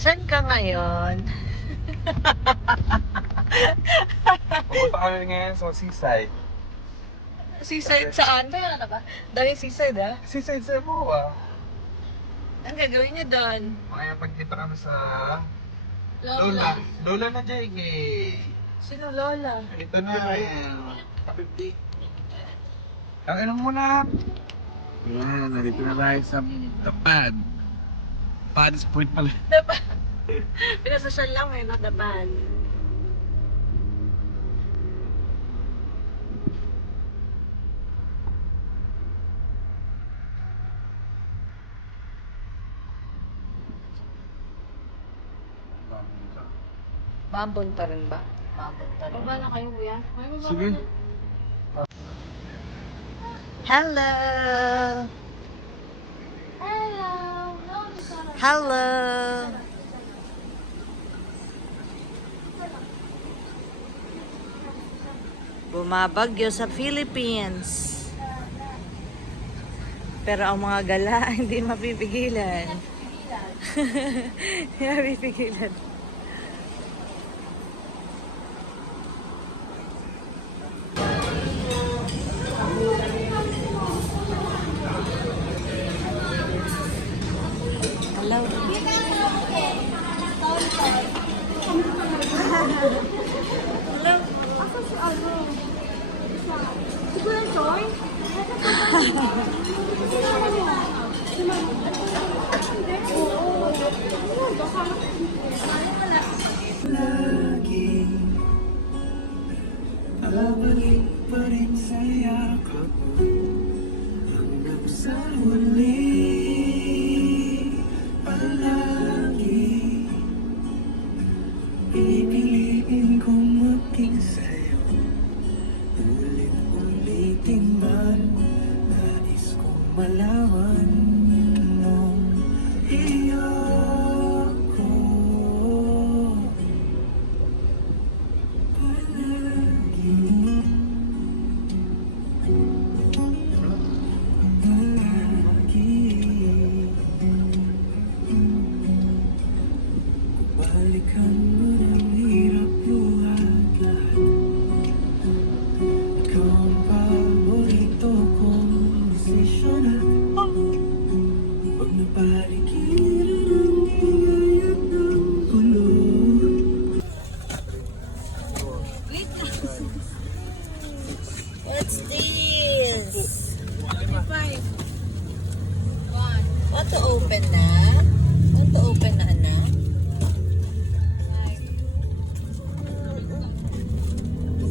Saan ka ngayon? Pupunta kami ngayon sa seaside. Seaside saan? Kaya na ba? Dahil seaside ah. Seaside sa Boa. Ang gagawin niyo doon? Kaya magkita kami sa Lola. Lola na JK. Sino Lola? Ito na. Kapipti. Ang ino muna. Yan, nandito na tayo sa Tapad. Pads Point pala. Diba? Pinasasal lang eh, not the band. Mambon pa rin ba? Mambon pa rin. Baba na kayo, kuya. Sige. Hello! Hello! Hello! Bumabagyo sa Philippines. Pero ang mga gala hindi mapipigilan. Hindi mapipigilan. Hello. Hello. Asa si ano? Si Kuya Joy? Lagi babalik pa rin sa yakap mo hanggang sa huli. Palagi pipiliin kong maging sa'yo. Ulit-ulitin man nais kong malaman mong iyo ko. Palagi palagi balikan mo